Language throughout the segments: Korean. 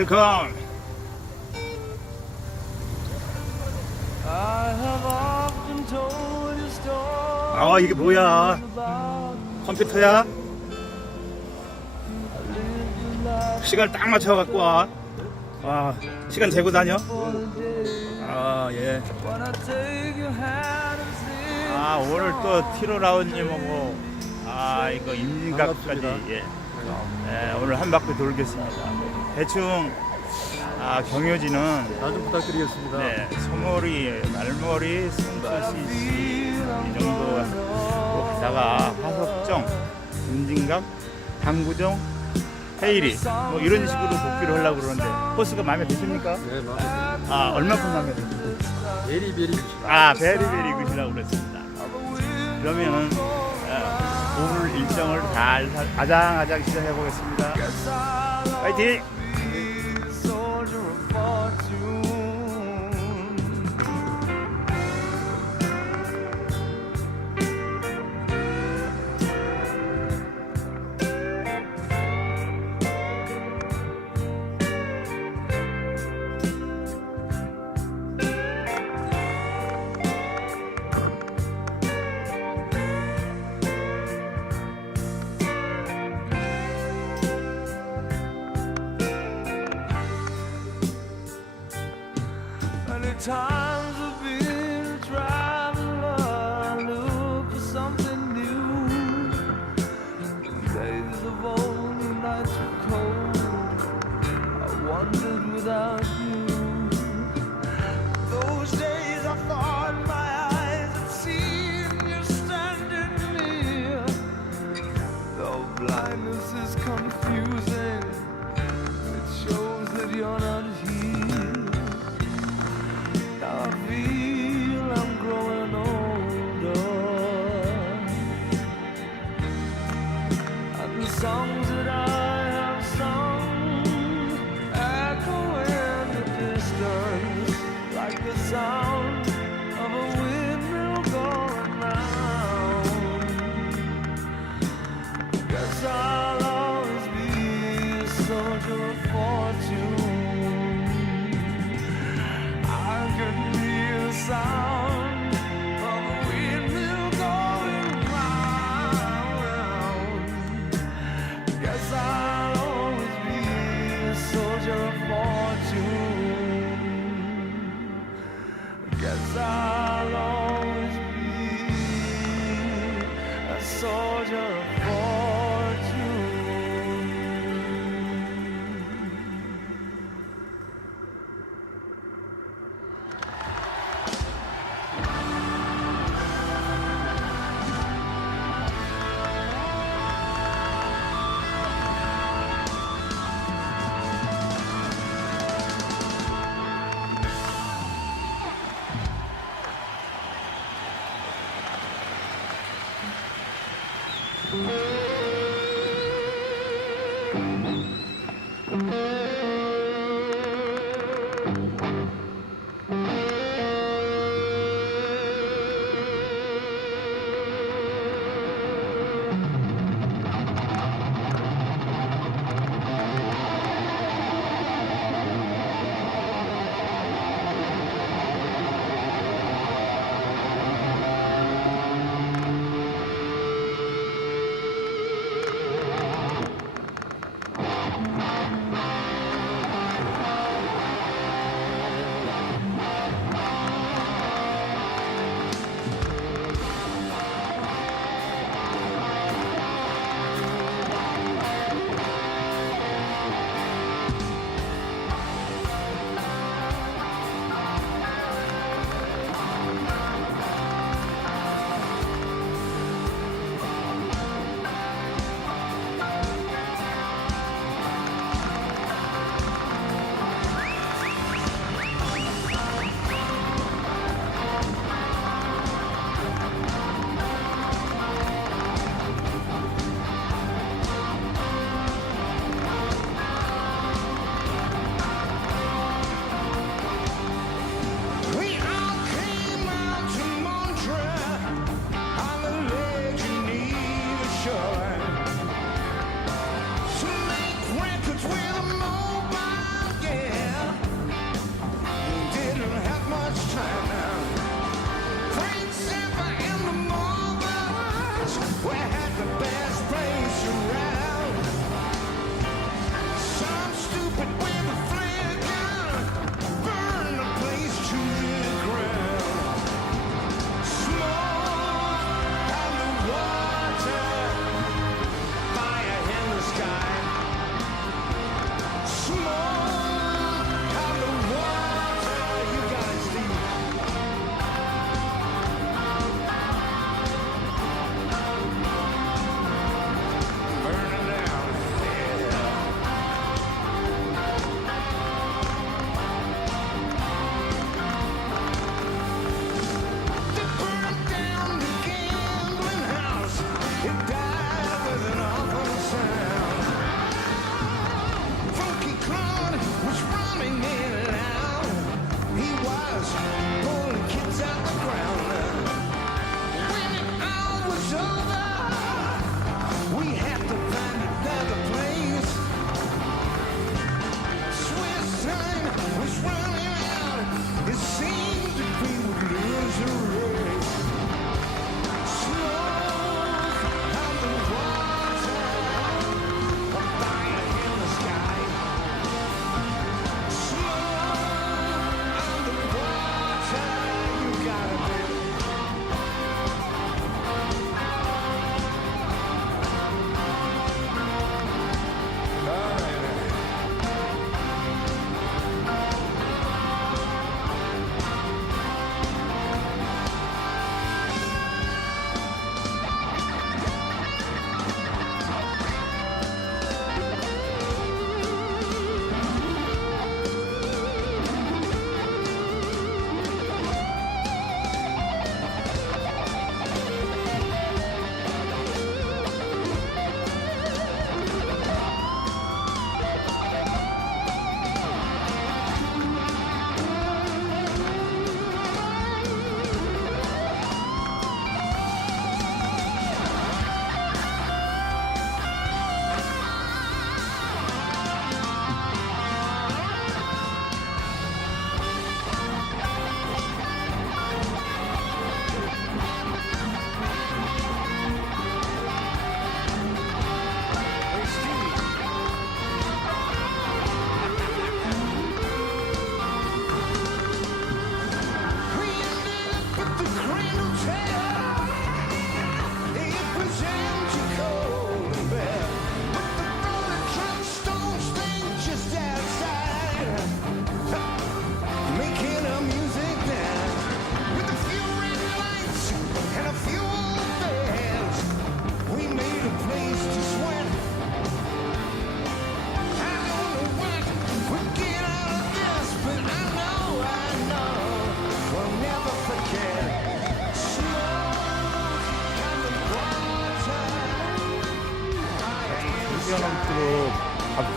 웰컴. I have often told you stories 아 이게 뭐야? 컴퓨터야? 시간 딱 맞춰 갖고 와. 와 시간 재고 다녀? 아 예. 아 오늘 또 티로라운님하고 아 이거 반갑습니다. 예. 예, 오늘 한 바퀴 돌겠습니다. 대충 아 경효지는 잘좀 부탁드리겠습니다. 네, 소머리, 말머리, 송수시 이 정도로 가다가 화석정, 금진각, 당구정, 헤이리 뭐 이런 식으로 복귀를 하려고 그러는데 코스가 마음에 드십니까? 네, 마음에 아 얼마큼 마음에 드십니까? 베리베리 아 베리베리 굿이라고 그랬습니다. 그러면은 아, 오늘 일정을 잘 사- 아장아장 시작해 보겠습니다. 파이팅! Times I've been a traveler, look for something new. In days of old, nights were cold. I wandered without you. Those days I thought my eyes had seen you standing near. Though blindness is confusing, it shows that you're not here. The sound of a windmill going round. Guess I'll always be a soldier of fortune. I can hear the sound 嗯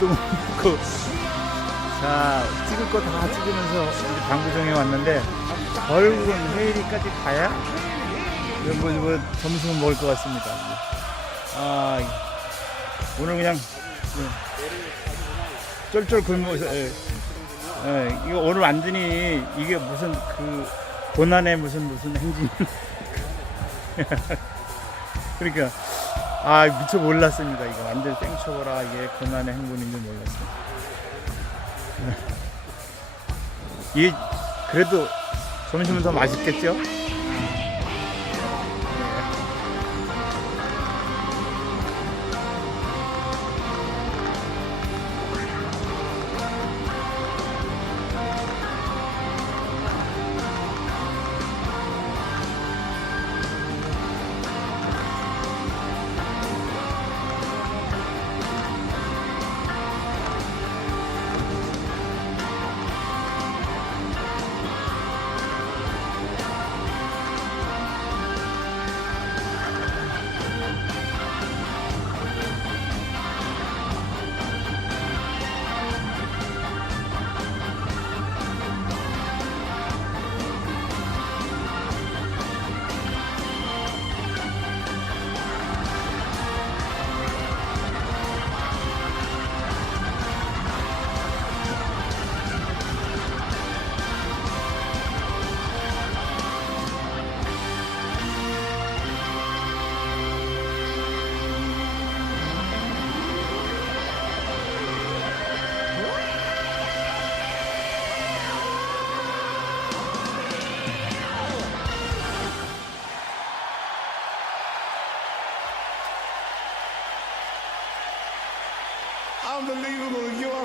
밥도 먹고. 자 찍을 거 다 찍으면서 방구정에 왔는데 결국은 회의리까지 가야 뭐, 뭐 점심은 먹을 것 같습니다. 아 오늘 그냥 예, 쫄쫄 굶어서 예, 예, 이거 오늘 완전히 이게 무슨 그 고난의 무슨 무슨 행진. 그러니까 아 미처 몰랐습니다. 이거 완전 생초보라 이게 고난의 행군인 줄 몰랐어요 이게 그래도 점심은 더 맛있겠죠?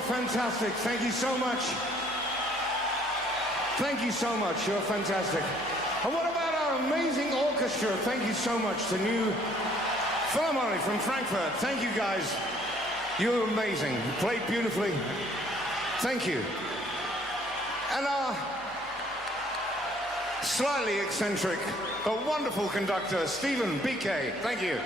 Fantastic. Thank you so much. Thank you so much. You're fantastic. And what about our amazing orchestra? Thank you so much. The new Philharmonic from Frankfurt. Thank you guys. You're amazing. You played beautifully. Thank you. And our slightly eccentric, but wonderful conductor, Stephen BK. Thank you.